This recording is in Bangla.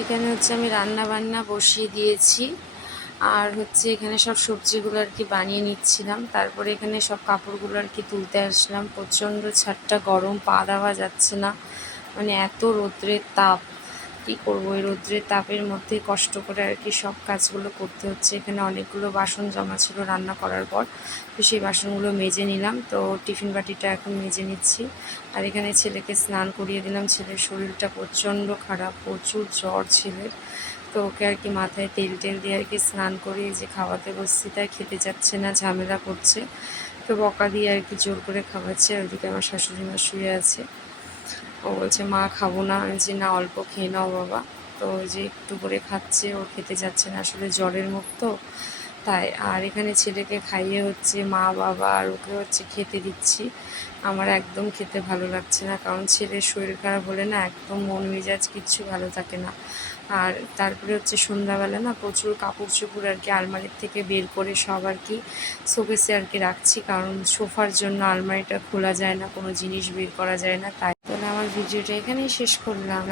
এখানে হচ্ছে আমি রান্না বান্না বসিয়ে দিয়েছি। আর হচ্ছে এখানে সব সবজিগুলো আর কি বানিয়ে নিচ্ছিলাম। তারপরে এখানে সব কাপড়গুলো আর কি তুলতে আসলাম। প্রচণ্ড ছাদটা গরম, পা দেওয়া যাচ্ছে না, মানে এত রৌদ্রের তাপ। কী করবো, এই রৌদ্রের তাপের মধ্যে কষ্ট করে আর কি সব কাজগুলো করতে হচ্ছে। এখানে অনেকগুলো বাসন জমা ছিল রান্না করার পর, তো সেই বাসনগুলো মেজে নিলাম। তো টিফিন বাটিটা এখন মেজে নিচ্ছি। আর এখানে ছেলেকে স্নান করিয়ে দিলাম। ছেলের শরীরটা প্রচণ্ড খারাপ, প্রচুর জ্বর ছেলের। তো ওকে আর কি মাথায় তেল টেল দিয়ে আর কি স্নান করিয়ে যে খাওয়াতে বসছি, তাই খেতে যাচ্ছে না, ঝামেলা করছে। তো বকা দিয়ে আর কি জোর করে খাওয়াচ্ছে। আর ওইদিকে আমার শাশুড়ি মা শুয়ে আছে। ও বলছে মা খাবো না, আমি যে না অল্প খেয়ে নাও বাবা। তো ওই যে একটু করে খাচ্ছে, ও খেতে যাচ্ছে না, আসলে জ্বরের মুখ তো তাই। আর এখানে ছেলেকে খাইয়ে হচ্ছে মা বাবা, আর ওকে হচ্ছে খেতে দিচ্ছি। আমার একদম খেতে ভালো লাগছে না, কারণ ছেলের শরীর খারাপ হলে না একদম মন মেজাজ কিচ্ছু ভালো থাকে না। আর তারপরে হচ্ছে সন্ধ্যাবেলা না প্রচুর কাপড় চোপড় আর কি আলমারির থেকে বের করে সব আর কি শোকেসে আর কি রাখছি, কারণ সোফার জন্য আলমারিটা খোলা যায় না, কোনো জিনিস বের করা যায় না। তাই তাহলে আমার ভিডিওটা এখানেই শেষ করলাম।